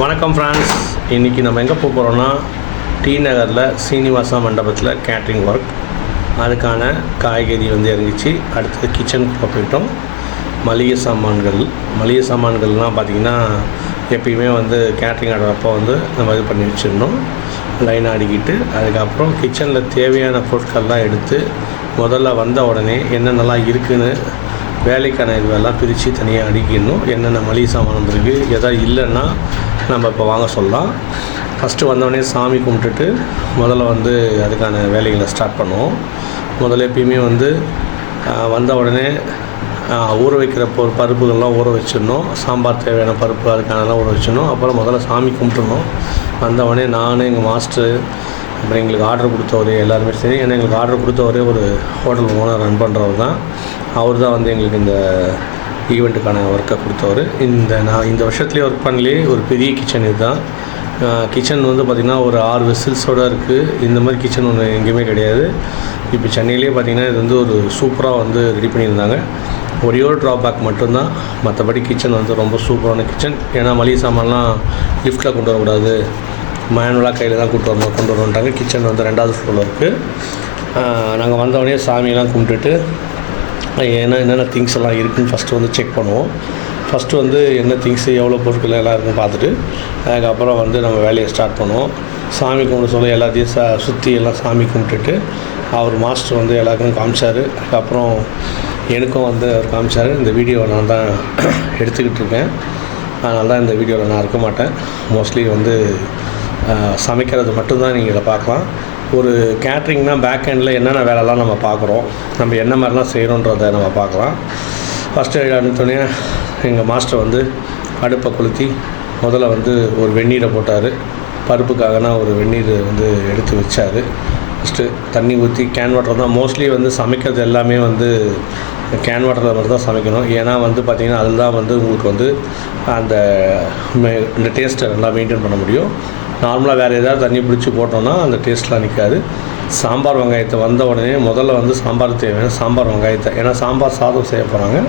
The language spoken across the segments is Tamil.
வணக்கம் ஃப்ரான்ஸ் இன்றைக்கி நம்ம எங்கே போக போகிறோன்னா டி நகரில் சீனிவாசா மண்டபத்தில் கேட்ரிங் ஒர்க் அதுக்கான காய்கறி வந்து இறங்கிச்சு. அடுத்தது கிச்சனுக்குள்ளே போயிட்டோம். மளிகை சாமான்கள் மளிகை சாமான்கள்லாம் பார்த்திங்கன்னா எப்பயுமே வந்து கேட்ரிங் ஆடுறப்போ வந்து நம்ம இது பண்ணி வச்சிடணும். லைன் ஆடிக்கிட்டு அதுக்கப்புறம் கிச்சனில் தேவையான பொருட்கள்லாம் எடுத்து முதல்ல வந்த உடனே என்னென்னலாம் இருக்குதுன்னு வேலைக்கான இதுவெல்லாம் பிரித்து தனியாக அடிக்கணும் என்னென்ன மளிகை சாமான் வந்திருக்கு எதாவது இல்லைன்னா நம்ம இப்போ வாங்க சொல்லலாம். ஃபஸ்ட்டு வந்தோடனே சாமி கும்பிட்டுட்டு முதல்ல வந்து அதுக்கான வேலைகளை ஸ்டார்ட் பண்ணுவோம். முதல்ல எப்பயுமே வந்து வந்த உடனே ஊற வைக்கிற பொ பருப்புகள்லாம் ஊற வச்சிடணும். சாம்பார் தேவையான பருப்பு அதுக்கானலாம் ஊற வச்சிடணும். அப்புறம் முதல்ல சாமி கும்பிட்டுணும் வந்த உடனே நான் எங்கள் மாஸ்டரு அப்புறம் எங்களுக்கு ஆர்டர் கொடுத்தவர் எல்லாருமே சரி. ஏன்னா எங்களுக்கு ஆர்டர் கொடுத்தவரே ஒரு ஹோட்டல் ஓனர் ரன் பண்ணுறவர் தான் அவர் தான் வந்து எங்களுக்கு இந்த ஈவெண்ட்டுக்கான ஒர்க்கை கொடுத்தவர். இந்த நான் இந்த வருஷத்துலேயே ஒர்க் பண்ணலே ஒரு பெரிய கிச்சன் இதுதான். கிச்சன் வந்து பார்த்திங்கன்னா ஒரு ஆறு வெசில்ஸோடு இருக்குது இந்த மாதிரி கிச்சன் ஒன்று எங்கேயுமே கிடையாது. இப்போ சென்னையிலே பார்த்திங்கன்னா இது வந்து ஒரு சூப்பராக வந்து ரெடி பண்ணியிருந்தாங்க. ஒரே ஒரு ட்ராபேக் மட்டும்தான். மற்றபடி கிச்சன் வந்து ரொம்ப சூப்பரான கிச்சன் ஏன்னா மளிகை சாமான்லாம் லிஃப்ட்டில் கொண்டு வரக்கூடாது. மேனுவலாக கையில் தான் கூட்டு வரணும் கொண்டு வரணுன்றாங்க கிச்சன் வந்து ரெண்டாவது ஃப்ளோரில் இருக்குது நாங்கள் வந்தவொடனே சாமியெல்லாம் கும்பிட்டுட்டு ஏன்னா என்னென்ன திங்ஸ் எல்லாம் இருக்குன்னு ஃபஸ்ட்டு வந்து செக் பண்ணுவோம். ஃபஸ்ட்டு வந்து என்ன திங்ஸு எவ்வளோ பொருட்கள் எல்லாம் இருக்குன்னு பார்த்துட்டு அதுக்கப்புறம் வந்து நம்ம வேலையை ஸ்டார்ட் பண்ணுவோம். சாமி கும்பிட சொல்ல எல்லாத்தையும் ச சுற்றி எல்லாம் சாமி கும்பிட்டுட்டு அவர் மாஸ்டர் வந்து எல்லாருக்கும் காமிச்சார். அதுக்கப்புறம் எனக்கும் வந்து அவர் காமிச்சார். இந்த வீடியோவை நான் தான் எடுத்துக்கிட்டு இருக்கேன். அதனால தான் இந்த வீடியோவில் நான் இருக்க மாட்டேன். மோஸ்ட்லி வந்து சமைக்கிறது மட்டும்தான் நீங்கள் இதை பார்க்கலாம். ஒரு கேட்ரிங்னா பேக் எண்டில் என்னென்ன வேலைலாம் நம்ம பார்க்குறோம் நம்ம என்ன மாதிரிலாம் செய்கிறோன்றதை நம்ம பார்க்கலாம். ஃபஸ்ட்டு அடுத்தோடனே எங்கள் மாஸ்டர் வந்து அடுப்பை கொளுத்தி முதல்ல வந்து ஒரு வெந்நீரை போட்டார். பருப்புக்காகனா ஒரு வெந்நீர் வந்து எடுத்து வச்சார். ஃபஸ்ட்டு தண்ணி ஊற்றி கேன் வாட்டர் தான். மோஸ்ட்லி வந்து சமைக்கிறது எல்லாமே வந்து கேன் வாட்டரில் மட்டும் தான் சமைக்கணும். ஏன்னா வந்து பார்த்திங்கன்னா அதில் தான் வந்து உங்களுக்கு வந்து அந்த மெ- இந்த டேஸ்ட்டை நல்லா மெயின்டைன் பண்ண முடியும். நார்மலாக வேறு ஏதாவது தண்ணி பிடிச்சி போட்டோம்னா அந்த டேஸ்ட்லாம் நிற்காது சாம்பார் வெங்காயத்தை வந்த உடனே முதல்ல வந்து சாம்பார் தேவையான சாம்பார் வெங்காயத்தை ஏன்னா சாம்பார் சாதம் செய்ய போகிறாங்க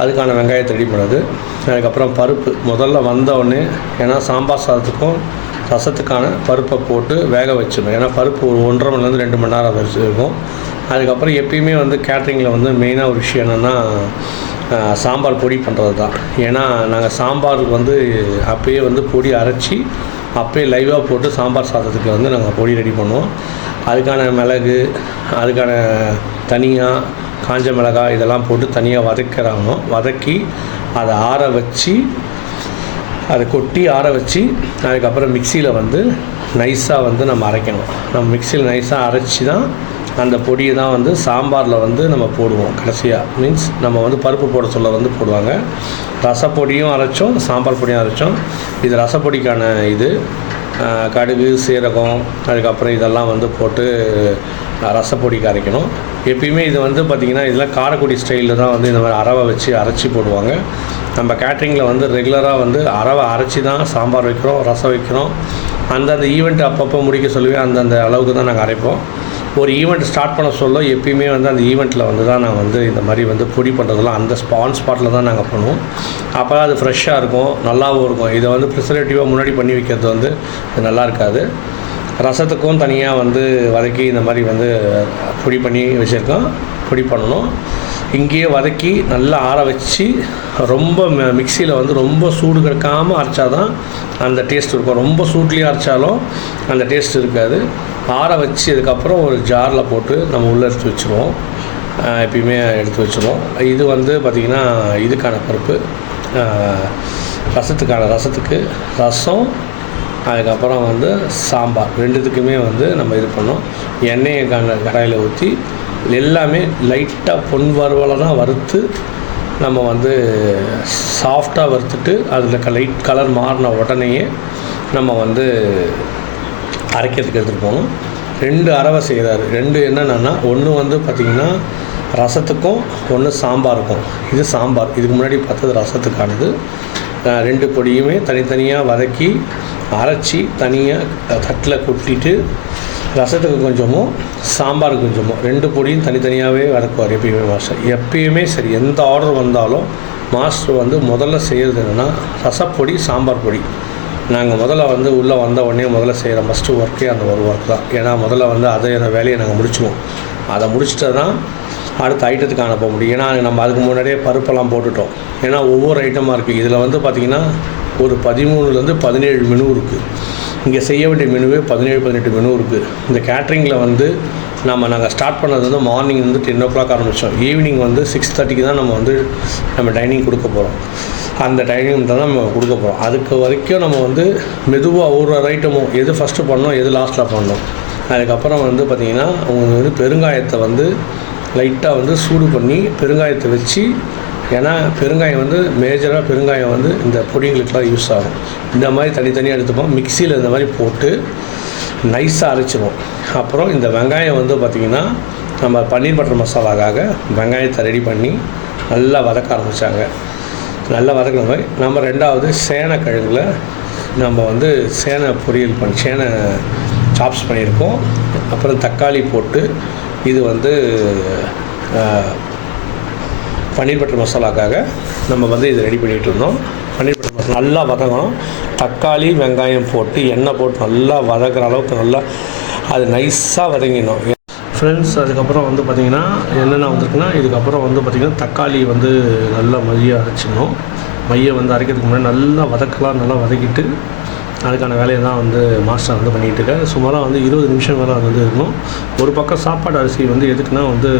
அதுக்கான வெங்காயத்தை ரெடி பண்ணுறது அதுக்கப்புறம் பருப்பு முதல்ல வந்த உடனே ஏன்னா சாம்பார் சாதத்துக்கும் ரசத்துக்கான பருப்பை போட்டு வேக வச்சிடணும். ஏன்னா பருப்பு ஒரு ஒன்றரை மணிலேருந்து ரெண்டு மணி நேரம் வச்சுருக்கும். அதுக்கப்புறம் எப்பயுமே வந்து கேட்ரிங்கில் வந்து மெயினாக ஒரு விஷயம் என்னென்னா சாம்பார் பொடி பண்ணுறது தான். ஏன்னா நாங்கள் சாம்பாருக்கு வந்து அப்பயே வந்து பொடி அரைச்சி அப்பயே லைவாக போட்டு சாம்பார் சாதத்துக்கு வந்து நாங்கள் பொடி ரெடி பண்ணுவோம். அதுக்கான மிளகு அதுக்கான தனியாக காஞ்ச மிளகாய் இதெல்லாம் போட்டு தனியாக வதக்கிறாங்க. வதக்கி அதை ஆற வச்சு அதை கொட்டி ஆற வச்சு அதுக்கப்புறம் மிக்சியில் வந்து நைஸாக வந்து நம்ம அரைக்கணும். நம்ம மிக்சியில் நைஸாக அரைச்சி தான் அந்த பொடியை தான் வந்து சாம்பாரில் வந்து நம்ம போடுவோம் கடைசியாக மீன்ஸ் நம்ம வந்து பருப்பு போட சொல்ல வந்து போடுவாங்க. ரசப்பொடியும் அரைச்சோம் சாம்பார் பொடியும் அரைச்சோம். இது ரசப்பொடிக்கான இது. கடுகு சீரகம் அதுக்கப்புறம் இதெல்லாம் வந்து போட்டு ரசப்பொடிக்கு அரைக்கணும். எப்பயுமே இது வந்து பார்த்திங்கன்னா இதெல்லாம் காரைக்குடி ஸ்டைலில் தான் வந்து இந்த மாதிரி அரவை வச்சு அரைச்சி போடுவாங்க. நம்ம கேட்ரிங்கில் வந்து ரெகுலராக வந்து அரவை அரைச்சி தான் சாம்பார் வைக்கிறோம் ரசம் வைக்கிறோம். அந்தந்த ஈவெண்ட் அப்பப்போ முடிக்க சொல்லி அந்தந்த அளவுக்கு தான் நாங்கள் அரைப்போம். ஒரு ஈவெண்ட் ஸ்டார்ட் பண்ண சொல்ல எப்பயுமே வந்து அந்த ஈவெண்ட்டில் வந்து தான் நான் வந்து இந்த மாதிரி வந்து பொடி பண்ணுறதெல்லாம் அந்த ஸ்பான் ஸ்பாட்டில் தான் நாங்கள் பண்ணுவோம். அப்போ அது ஃப்ரெஷ்ஷாக இருக்கும் நல்லாவும் இருக்கும். இதை வந்து ப்ரிசர்வேட்டிவாக முன்னாடி பண்ணி வைக்கிறது வந்து இது நல்லா இருக்காது. ரசத்துக்கும் தனியாக வந்து வதக்கி இந்த மாதிரி வந்து பொடி பண்ணி வச்சுருக்கோம் பொடி பண்ணணும். இங்கேயே வதக்கி நல்லா ஆற வச்சு ரொம்ப மிக்சியில் வந்து ரொம்ப சூடு கிடக்காமல் அரைச்சாதான் அந்த டேஸ்ட் இருக்கும். ரொம்ப சூட்லேயே அரைச்சாலும் அந்த டேஸ்ட் இருக்காது. ஆற வச்சு அதுக்கப்புறம் ஒரு ஜாரில் போட்டு நம்ம உள்ளே எடுத்து வச்சுருவோம். எப்பயுமே எடுத்து வச்சுருவோம். இது வந்து பார்த்திங்கன்னா இதுக்கான பருப்பு. ரசத்துக்கான ரசத்துக்கு ரசம் அதுக்கப்புறம் வந்து சாம்பார். ரெண்டுத்துக்குமே வந்து நம்ம இது பண்ணோம். எண்ணெயை கண்ட கடாயில் ஊற்றி எல்லாமே லைட்டாக பொன் வறுவலை தான் வறுத்து நம்ம வந்து சாஃப்டாக வறுத்துட்டு அதில் லைட் கலர் மாறின உடனேயே நம்ம வந்து அரைக்கிறதுக்கு எடுத்துகிட்டு போகணும். ரெண்டு அரவை செய்கிறாரு ரெண்டு என்னென்னா ஒன்று வந்து பார்த்திங்கன்னா ரசத்துக்கும் ஒன்று சாம்பாருக்கும். இது சாம்பார். இதுக்கு முன்னாடி பார்த்தது ரசத்துக்கானது. ரெண்டு பொடியுமே தனித்தனியாக வதக்கி அரைச்சி தனியாக தட்டில் கொட்டிட்டு ரசத்துக்கு கொஞ்சமும் சாம்பாருக்கு கொஞ்சமும் ரெண்டு பொடியும் தனித்தனியாகவே வதக்குவார் எப்பயுமே மாஸ்டர். எப்பயுமே சரி எந்த ஆர்டர் வந்தாலும் மாஸ்டர் வந்து முதல்ல செய்கிறது என்னென்னா ரசப்பொடி சாம்பார் பொடி. நாங்கள் முதல்ல வந்து உள்ளே வந்த உடனே முதல்ல செய்கிற ஃபஸ்ட்டு ஒர்க்கே அந்த ஒரு ஒர்க் தான். ஏன்னா முதல்ல வந்து அதை அந்த வேலையை நாங்கள் முடிச்சுவோம். அதை முடிச்சுட்டு தான் அடுத்த ஐட்டத்துக்கு அனுப்ப முடியும். ஏன்னா நம்ம அதுக்கு முன்னாடியே பருப்பெல்லாம் போட்டுட்டோம். ஏன்னா ஒவ்வொரு ஐட்டமாக இருக்குது இதில் வந்து பார்த்திங்கன்னா ஒரு பதிமூணுலேருந்து பதினேழு மெனு இருக்குது இங்கே செய்ய வேண்டிய மெனுவே பதினேழு பதினெட்டு மெனு இருக்குது இந்த கேட்ரிங்கில் வந்து நம்ம நாங்கள் ஸ்டார்ட் பண்ணது வந்து மார்னிங் வந்து டென் ஓ கிளாக் ஆரம்பித்தோம் ஈவினிங் வந்து சிக்ஸ் தேர்ட்டிக்கு தான் நம்ம வந்து நம்ம டைனிங் கொடுக்க போகிறோம் அந்த டைனிங் தான் நம்ம கொடுக்க போகிறோம் அதுக்கு வரைக்கும் நம்ம வந்து மெதுவாக ஒரு ஒரு ஐட்டமும் எது ஃபஸ்ட்டு பண்ணோம் எது லாஸ்ட்டில் பண்ணோம். அதுக்கப்புறம் வந்து பார்த்திங்கன்னா உங்களுக்கு வந்து பெருங்காயத்தை வந்து லைட்டாக வந்து சூடு பண்ணி பெருங்காயத்தை வச்சு ஏன்னா பெருங்காயம் வந்து மேஜராக பெருங்காயம் வந்து இந்த பொடிங்களுக்கெலாம் யூஸ் ஆகும். இந்த மாதிரி தனித்தனியாக எடுத்துப்போம். மிக்சியில் இந்த மாதிரி போட்டு நைஸாக அரைச்சிடுவோம் அப்புறம் இந்த வெங்காயம் வந்து பார்த்திங்கன்னா நம்ம பன்னீர் பட்டர் மசாலாக்காக வெங்காயத்தை ரெடி பண்ணி நல்லா வதக்க ஆரம்பித்தாங்க நல்லா வதக்கின மாதிரி. நம்ம ரெண்டாவது சேனக்கிழங்குல நம்ம வந்து சேனை பொரியல் பண்ணி சேனை சாப்ஸ் பண்ணியிருக்கோம். அப்புறம் தக்காளி போட்டு இது வந்து பன்னீர் பட்டர் மசாலாக்காக நம்ம வந்து இது ரெடி பண்ணிகிட்டு இருந்தோம். பன்னீர் பட்டர் மசாலா நல்லா வதங்கணும். தக்காளி வெங்காயம் போட்டு எண்ணெய் போட்டு நல்லா வதக்கிற அளவுக்கு நல்லா அது நைஸாக வதங்கிடணும். ஃப்ரெண்ட்ஸ் அதுக்கப்புறம் வந்து பார்த்திங்கன்னா என்னென்ன வந்திருக்குன்னா இதுக்கப்புறம் வந்து பார்த்திங்கன்னா தக்காளி வந்து நல்லா மைய அரைச்சிடணும். மைய வந்து அரைக்கிறதுக்கு முன்னாடி நல்லா வதக்கலாம் நல்லா வதக்கிட்டு அதுக்கான வேலையை தான் வந்து மாஸ்டர் வந்து பண்ணிகிட்டு இருக்கேன் சுமாராக வந்து இருபது நிமிஷம் மேலே அது வந்து இருக்கணும். ஒரு பக்கம் சாப்பாடு அரிசி வந்து எதுக்குன்னா வந்து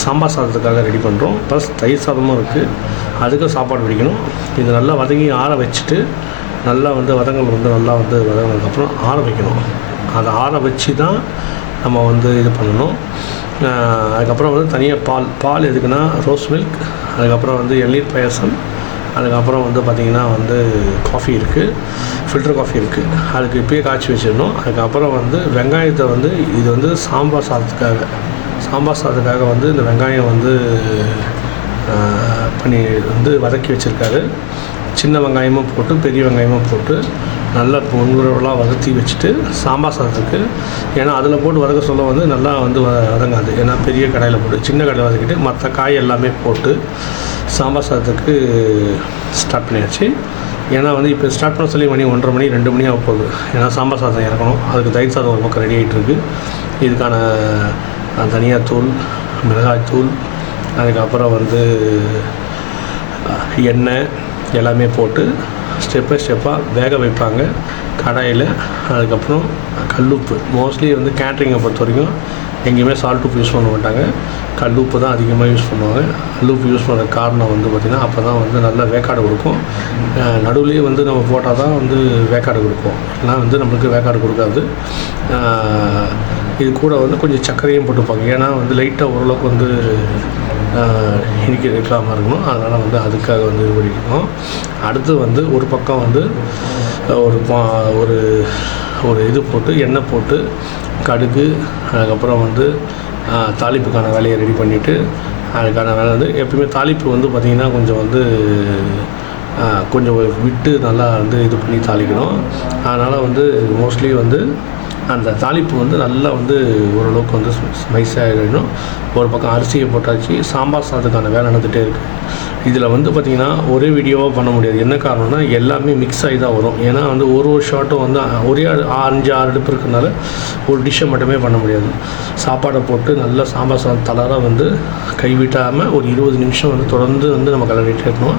சாம்பார் சாதத்துக்காக ரெடி பண்ணுறோம் ப்ளஸ் தயிர் சாதமும் இருக்குது அதுக்கும் சாப்பாடு பிடிக்கணும் இது நல்லா வதங்கி ஆற வச்சுட்டு நல்லா வந்து வதங்கல் வந்து நல்லா வந்து வதங்கினதுக்கப்புறம் ஆற வைக்கணும். அதை ஆற வச்சு தான் நம்ம வந்து இது பண்ணணும். அதுக்கப்புறம் வந்து தனியாக பால் பால் எதுக்குன்னா ரோஸ் மில்க் அதுக்கப்புறம் வந்து எளிர் பாயாசம் அதுக்கப்புறம் வந்து பார்த்திங்கன்னா வந்து காஃபி இருக்குது ஃபில்டர் காஃபி இருக்குது அதுக்கு இப்பயே காய்ச்சி வச்சிடணும். அதுக்கப்புறம் வந்து வெங்காயத்தை வந்து இது வந்து சாம்பார் சாதத்துக்காக சாம்பார் சாதத்துக்காக வந்து இந்த வெங்காயம் வந்து பண்ணி வந்து வதக்கி வச்சுருக்காரு. சின்ன வெங்காயமும் போட்டு பெரிய வெங்காயமும் போட்டு நல்லா பொன்முறவெல்லாம் வதத்தி வச்சுட்டு சாம்பார் சாதத்துக்கு ஏன்னா அதில் போட்டு வதக்க சொல்ல வந்து நல்லா வந்து வ- வதங்காது. ஏன்னா பெரிய கடையில் போட்டு சின்ன கடையில் வதக்கிட்டு மற்ற காய் எல்லாமே போட்டு சாம்பார் சாதத்துக்கு ஸ்டார்ட் பண்ணியாச்சு. ஏன்னா வந்து இப்போ ஸ்டார்ட் பண்ண சொல்லி மணி ஒன்றரை மணி ரெண்டு மணி ஆக போகுது. ஏன்னா சாம்பார் சாதம் இறக்கணும். அதுக்கு தயிர் சாதம் ஒரு பக்கம் ரெடி ஆகிட்டுருக்கு இதுக்கான அஹ், தனியா தூள் மிளகாய் தூள் அதுக்கப்புறம் வந்து எண்ணெய் எல்லாமே போட்டு ஸ்டெப் பை ஸ்டெப்பாக வேக வைப்பாங்க. கடாயில் அதுக்கப்புறம் கல்லுப்பு மோஸ்ட்லி வந்து கேட்ரிங்கை பொறுத்த வரைக்கும் எங்கேயுமே சால்ட் உப்பு யூஸ் பண்ண மாட்டாங்க. கல்லுப்பு தான் அதிகமாக யூஸ் பண்ணுவாங்க. கல்லுப்பு யூஸ் பண்ண காரணம் வந்து பார்த்திங்கன்னா அப்போ தான் வந்து நல்லா வேக்காடு கொடுக்கும். நடுவுலேயே வந்து நம்ம போட்டால் தான் வந்து வேக்காடு கொடுக்கும். ஏன்னா வந்து நம்மளுக்கு வேக்காடு கொடுக்காது. இது கூட வந்து கொஞ்சம் சர்க்கரையும் போட்டுப்பாங்க. ஏன்னா வந்து லைட்டாக ஓரளவுக்கு வந்து இனிக்க இருக்காமல் இருக்கணும். அதனால் வந்து அதுக்காக வந்து இது பண்ணிக்கணும் அடுத்து வந்து ஒரு பக்கம் வந்து ஒரு பா ஒரு ஒரு இது போட்டு எண்ணெய் போட்டு கடுகு அதுக்கப்புறம் வந்து தாளிப்புக்கான வேலையை ரெடி பண்ணிவிட்டு அதுக்கான வேலை வந்து எப்பயுமே தாளிப்பு வந்து பார்த்திங்கன்னா கொஞ்சம் வந்து கொஞ்சம் விட்டு நல்லா வந்து இது பண்ணி தாளிக்கணும். அதனால் வந்து மோஸ்ட்லி வந்து அந்த தாளிப்பு வந்து நல்லா வந்து ஓரளவுக்கு வந்து ஸ்பைஸாகிடணும் ஒரு பக்கம் அரிசியை போட்டாச்சு சாம்பார் சாதத்துக்கான வேலை நடந்துகிட்டே இருக்குது இதில் வந்து பார்த்திங்கன்னா ஒரே வீடியோவாக பண்ண முடியாது. என்ன காரணம்னா எல்லாமே மிக்ஸ் ஆகி தான் வரும். ஏன்னா வந்து ஒரு ஒரு ஷாட்டும் வந்து ஒரே அஞ்சு ஆறு அடுப்பு இருக்கிறதுனால ஒரு டிஷ்ஷை மட்டுமே பண்ண முடியாது. சாப்பாடை போட்டு நல்லா சாம்பார் சாதம் தளராக வந்து கைவிட்டாமல் ஒரு இருபது நிமிஷம் வந்து தொடர்ந்து வந்து நம்ம கலரிட்டு இருக்கணும்.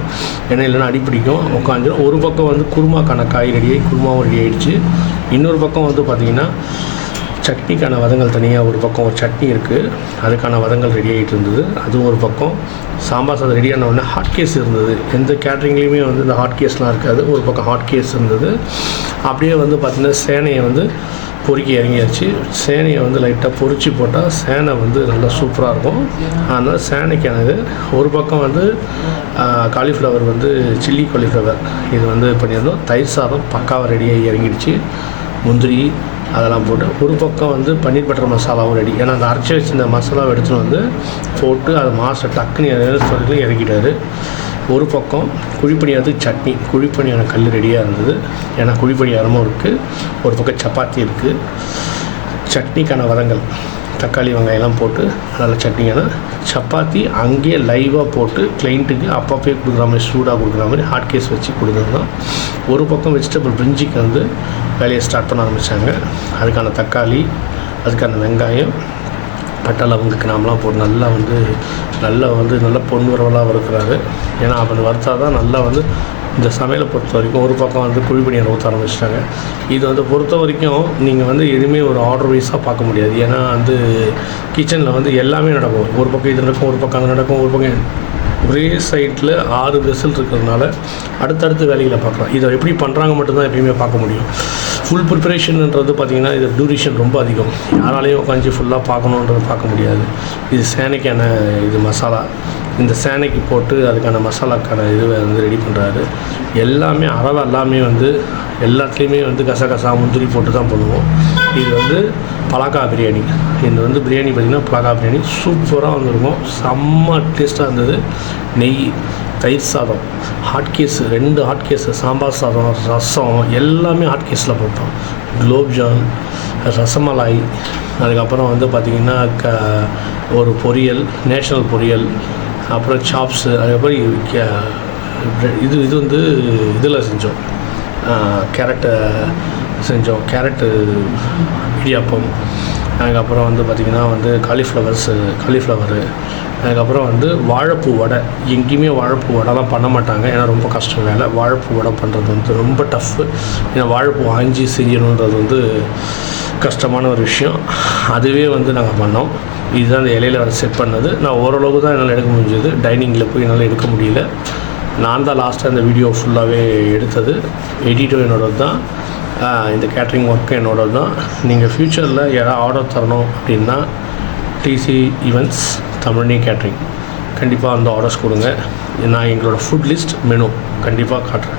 ஏன்னா இல்லைன்னா அடிப்பிடிக்கும் உட்காந்துடும் ஒரு பக்கம் வந்து குருமாக்கான காய் ரெடியாகி குருமாவும் ரெடி ஆகிடுச்சு இன்னொரு பக்கம் வந்து பார்த்திங்கன்னா சட்னிக்கான வதங்கள் தனியாக ஒரு பக்கம் ஒரு சட்னி இருக்குது அதுக்கான வதங்கள் ரெடி ஆகிட்டு இருந்தது. அதுவும் ஒரு பக்கம். சாம்பார் சாதம் ரெடியான உடனே ஹாட் கேஸ் இருந்தது. எந்த கேட்ரிங்லேயுமே வந்து இந்த ஹாட் கேஸ்லாம் இருக்காது. ஒரு பக்கம் ஹாட் கேஸ் இருந்தது. அப்படியே வந்து பார்த்திங்கன்னா சேனையை வந்து பொறுக்கி இறங்கியாச்சு. சேனையை வந்து லைட்டாக பொறிச்சு போட்டால் சேனை வந்து நல்லா சூப்பராக இருக்கும். அதனால் சேனைக்கானது ஒரு பக்கம் வந்து காலிஃப்ளவர் வந்து சில்லி காலிஃப்ளவர் இது வந்து பண்ணியிருந்தோம். தயிர் சாதம் பக்காவாக ரெடியாகி இறங்கிடுச்சு. முந்திரி அதெல்லாம் போட்டு. ஒரு பக்கம் வந்து பன்னீர் பட்டர் மசாலாவும் ரெடி ஏன்னா அந்த அரைச்சி வச்சிருந்த மசாலாவை எடுத்துகிட்டு வந்து போட்டு அதை மாஸ்டர் டக்குன்னு சொல்லி இறக்கிட்டாரு. ஒரு பக்கம் குழிப்பணியாரத்துக்கு சட்னி. குழிப்பணியான கல் ரெடியாக இருந்தது. ஏன்னா குழிப்பணியாரமும் இருக்குது ஒரு பக்கம் சப்பாத்தி இருக்குது சட்னிக்கான வதங்கள் தக்காளி வெங்காயம்லாம் போட்டு நல்லா சட்னிங்கன்னா சப்பாத்தி அங்கேயே லைவாக போட்டு கிளைண்ட்டுக்கு அப்பப்போயே கொடுக்குற மாதிரி சூடாக கொடுக்குற மாதிரி ஹாட் கேஸ் வச்சு கொடுக்குறோம் ஒரு பக்கம் வெஜிடபிள் பிரிஞ்சிக்கு வந்து வேலையை ஸ்டார்ட் பண்ண ஆரம்பித்தாங்க அதுக்கான தக்காளி அதுக்கான வெங்காயம் பட்டை லவங்க கிராம்லாம் போட்டு நல்லா வந்து நல்லா வந்து நல்லா பொன் வரவலாக வறுக்கிறாரு. ஏன்னா அவன் வறுத்தா தான் நல்லா வந்து இந்த சமையலை பொறுத்த வரைக்கும் ஒரு பக்கம் வந்து குழிப்பணியை ஊற்ற ஆரம்பிச்சிட்டாங்க. இது வந்து பொறுத்த வரைக்கும் நீங்கள் வந்து எதுவுமே ஒரு ஆர்டர் வைஸாக பார்க்க முடியாது. ஏன்னா வந்து கிச்சனில் வந்து எல்லாமே நடக்கும். ஒரு பக்கம் இது நடக்கும் ஒரு பக்கம் அது நடக்கும் ஒரு பக்கம் ஒரே சைட்டில் ஆறு வெசல் இருக்கிறதுனால அடுத்தடுத்த வேலைகளை பார்க்கலாம். இதை எப்படி பண்ணுறாங்க மட்டும்தான் எப்பயுமே பார்க்க முடியும். ஃபுல் ப்ரிப்பரேஷன்ன்றது பார்த்திங்கன்னா இது டூரேஷன் ரொம்ப அதிகம். யாராலையும் உட்காந்து ஃபுல்லாக பார்க்கணுன்றது பார்க்க முடியாது. இது சேனைக்கான இது மசாலா. இந்த சேனைக்கு போட்டு அதுக்கான மசாலாக்கான இது வந்து ரெடி பண்ணுறாரு எல்லாமே அறவை எல்லாமே வந்து எல்லாத்துலேயுமே வந்து கசகசா முந்திரி போட்டு தான் பண்ணுவோம். இது வந்து பலாக்கா பிரியாணி. இது வந்து பிரியாணி பார்த்திங்கன்னா பலாக்கா பிரியாணி. சூப்பராக வந்திருக்கும். செம்ம டேஸ்ட்டாக இருந்தது. நெய் தயிர் சாதம் ஹாட் கேஸ் ரெண்டு ஹாட் கேஸு சாம்பார் சாதம் ரசம் எல்லாமே ஹாட் கேஸில் போட்டோம். குலோப்ஜான் ரசமலாய் அதுக்கப்புறம் வந்து பார்த்திங்கன்னா க ஒரு பொரியல் நேஷ்னல் பொரியல் அப்புறம் சாப்ஸு அதுக்கப்புறம் கே- இது இது வந்து இதில் செஞ்சோம். கேரட்டை செஞ்சோம். கேரட்டு இடியாப்பம் அதுக்கப்புறம் வந்து பார்த்திங்கன்னா வந்து காலிஃப்ளவர்ஸு காலிஃப்ளவரு அதுக்கப்புறம் வந்து வாழைப்பூ வடை. எங்கேயுமே வாழைப்பூ வடைலாம் பண்ண மாட்டாங்க. ஏன்னா ரொம்ப கஷ்டம் வேலை. வாழைப்பூ வடை பண்ணுறது வந்து ரொம்ப டஃப்பு ஏன்னா வாழைப்பூ ஆஞ்சி செய்யணுன்றது வந்து கஷ்டமான ஒரு விஷயம். அதுவே வந்து நாங்கள் பண்ணோம். இதுதான் அந்த இலையில் வர செட் பண்ணது. நான் ஓரளவுக்கு தான் என்னால் எடுக்க முடிஞ்சது. டைனிங்கில் போய் என்னால் எடுக்க முடியல. நான் தான் லாஸ்ட்டாக இந்த வீடியோ ஃபுல்லாகவே எடுத்தது. எடிட்டும் என்னோடது தான். இந்த கேட்ரிங் ஒர்க்கும் என்னோடது தான். நீங்கள் ஃப்யூச்சரில் யாராவது ஆர்டர் தரணும் அப்படின்னா டிசி ஈவெண்ட்ஸ் தமிழ்னி கேட்ரிங் கண்டிப்பாக அந்த ஆர்டர்ஸ் கொடுங்க. நான் எங்களோட ஃபுட் லிஸ்ட் மெனு கண்டிப்பாக காட்டுறேன்.